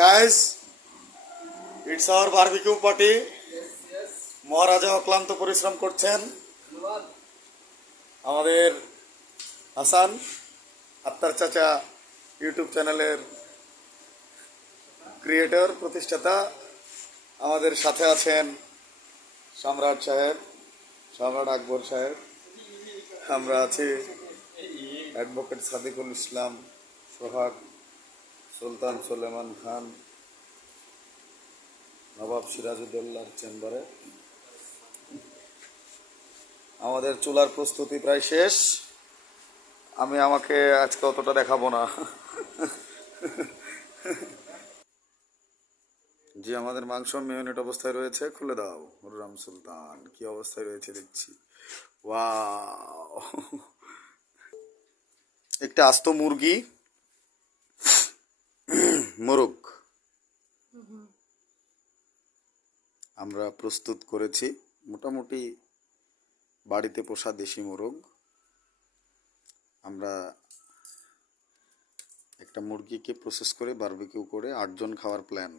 Guys, it's our barbecue party. Maharaja অক্লান্ত পরিশ্রম করছেন। আমাদের হাসান আত্মার চাচা ইউটিউব চ্যানেলের ক্রিয়েটর, প্রতিষ্ঠাতা। আমাদের সাথে আছেন সম্রাট সাহেব, সম্রাট আকবর সাহেব। আমরা আছি অ্যাডভোকেট সাদিকুল ইসলাম, সোহাগ, সুলতান সুলেমান খান, নবাব সিরাজউদ্দৌলার চেম্বারে। আমাদের চুলার প্রস্তুতি প্রায় শেষ। আমি আমাকে আজকে অতটা দেখাবো না। জি, আমাদের মাংস মিউনিট অবস্থায় রয়েছে। খুলে দাও হুররাম সুলতান, কি অবস্থায় রয়েছে দেখছি। ওয়াও, একটা আস্ত মুরগি, মোরগ আমরা প্রস্তুত করেছি। মোটামুটি বাড়িতে পোষা দেশি মোরগ। আমরা একটা মুরগিকে প্রসেস করে বারবিকিউ করে 8 জন খাওয়ার প্ল্যান।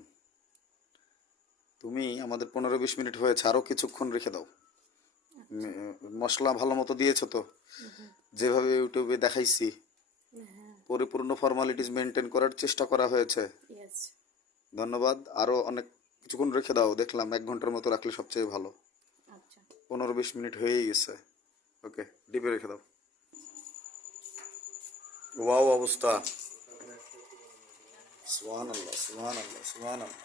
তুমি আমাদের 15-20 মিনিট হয়েছে, আরও কিছুক্ষণ রেখে দাও। মশলা ভালো মতো দিয়েছো তো? যেভাবে ইউটিউবে দেখাইছি পরিপূর্ণ ফর্মালিটিস মেনটেন করার চেষ্টা করা হয়েছে। ধন্যবাদ। আরও অনেক কিছুক্ষণ রেখে দাও। দেখলাম 1 ঘন্টার মতো রাখলে সবচেয়ে ভালো। 15-20 মিনিট হয়েই গেছে। ওকে, ডিপে রেখে দাও। ওয়াও অবস্থা! সুবহানাল্লাহ, সুবহানাল্লাহ, সুবহানাল্লাহ।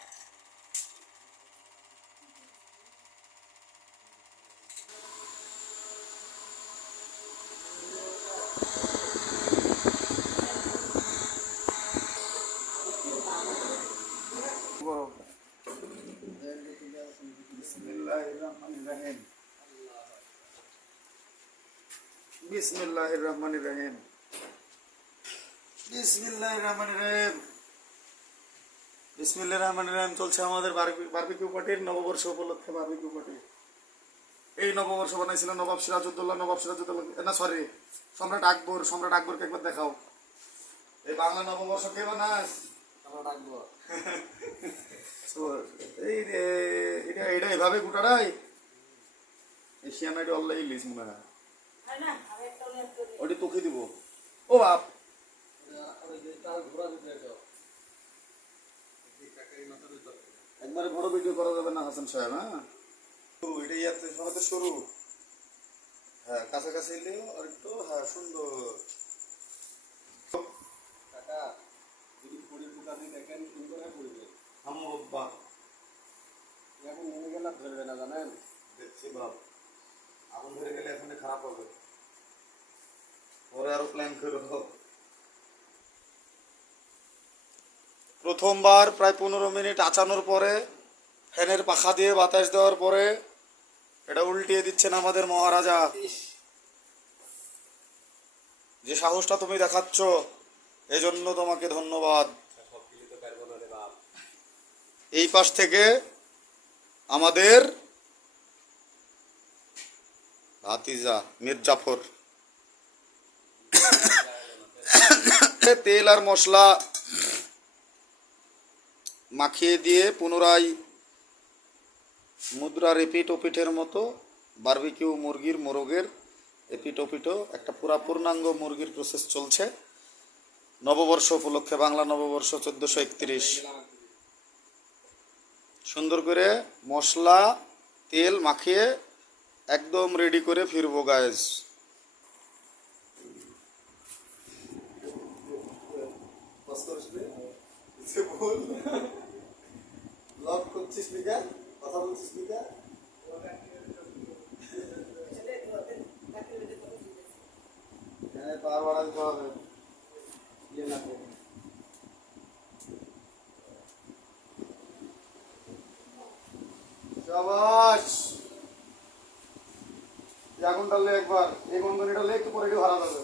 বিসমিল্লাহির রহমানির রহিম। বিসমিল্লাহির রহমানির রহিম। বিসমিল্লাহির রহমানির রহিম। চলছে আমাদের বারবিকিউ পার্টির নববর্ষ উপলক্ষে বারবিকিউ পার্টি। এই নববর্ষ বানাইছিল নবাব সিরাজউদ্দৌলা, না সরি, সম্রাট আকবর। সম্রাট আকবরকে একবার দেখাও। এই বাংলা নববর্ষ কে বানাস? সম্রাট আকবর। এই রে, এটা এভাবে গোটাটাই এশিয়ানাইড অল্লাই লিস মনে হয়। ওটি তোকে দিব। ও বাপ, একবারে বড় ভিডিও করা যাবে না হাসান সাহেব? হ্যাঁ, এটা ইয়াতে সবাই শুরু। হ্যাঁ, কাছাকাছি এলেও আর একটু। হ্যাঁ, সুন্দর। কাকা, যদি পরির দোকানে দেখেন সুন্দর হয়ে পড়বে। আমার বাবা এখন নেমে গেলে ধরবে না, জানেন? দেখছি বাপ, আগুন ধরে গেলে এখানে খারাপ হবে। পরে আরো প্ল্যান করে হোক। প্রথমবার প্রায় 15 মিনিট আঁচানোর পরে, ফ্যানের পাখা দিয়ে বাতাস দেওয়ার পরে এটা উল্টিয়ে দিচ্ছেন আমাদের মহারাজা। যে সাহসটা তুমি দেখাচ্ছ, এজন্য তোমাকে ধন্যবাদ। এই পাশ থেকে আমাদের ভাতিজা মির্জাফর তেল আর মশলা মাখিয়ে দিয়ে পুনরায় মুদ্রার এপিট ওপিটের মতো বারবিকিউ মুরগির, মোরগের এপিট ওপিটো একটা পুরা পূর্ণাঙ্গ মুরগির প্রসেস চলছে নববর্ষ উপলক্ষে। বাংলা নববর্ষ 1431। সুন্দর করে মশলা তেল মাখিয়ে একদম রেডি করে ফিরবো গাইজ। ব্লগ করছিস লিখা, কথা বলছিস লিখা। পার বাড়াতে হবে। শাবাশ, আগুনটা লে একবার। এই গন্ধনিটা লে, একটু পরে একটু হারা যাবে।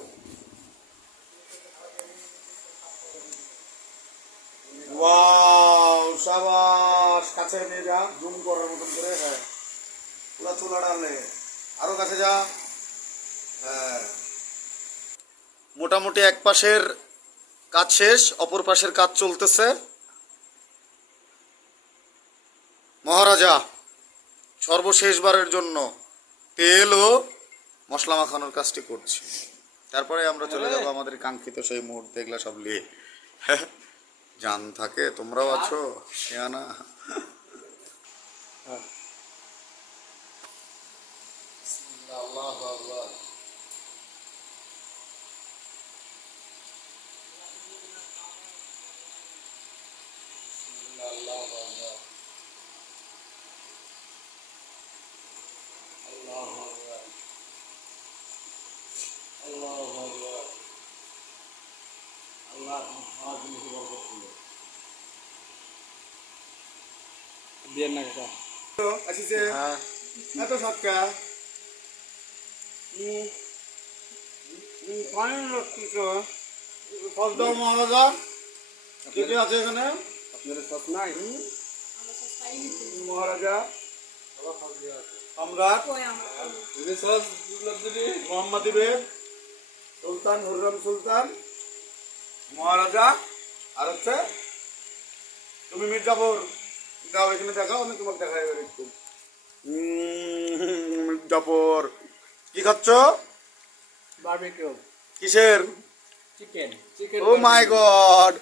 ওয়াও, শাবাশ। কাছে নিয়ে যা, জুম করার মতন করে। হ্যাঁ, পুরা চুলা ডালে। আরো কাছে যা। হ্যাঁ, মোটামুটি এক পাশের কাজ শেষ, অপর পাশের কাজ চলতেছে। মহারাজা সর্বশেষবারের জন্য তেল ও মশলা মাখানোর কাজটি করছে। তারপরে আমরা চলে যাবো আমাদের কাঙ্ক্ষিত সেই মুহূর্তে, এগুলা সব নিয়ে জান থাকে। তোমরাও আছো শিয়ানা। এত সৎকা মহারাজা কে কে আছে এখানে? মহারাজা সম্রাট মোহাম্মদ ইবেদ সুলতান হুররম সুলতান মহারাজা আর হচ্ছে তুমি মির্জাফর। যাও এখানে দেখাও, আমি তোমাকে দেখাই এবার একটু। মির্জাফর কি খাচ্ছ? বারবিকিউ কিসের? চিকেন ও মাই গড,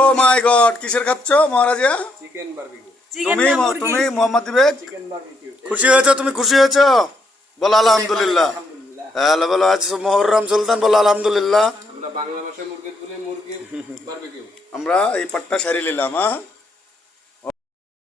ও মাই গড, কিসের খাচ্ছ মহারাজা? চিকেন বারবিকিউ তুমি তুমি মোহাম্মদ ইবেদ চিকেন বারবিকিউ খুশি হয়েছো? তুমি খুশি হয়েছো? বলো আলহামদুলিল্লাহ। আলহামদুলিল্লাহ। হ্যালো বলো আজ মুহররম সুলতান, বলো আলহামদুলিল্লাহ। আমরা বাংলা ভাষায় মুরগি বলে মুরগির বারবিকিউ। আমরা এই পাট্টা সারি নিলাম। হ্যাঁ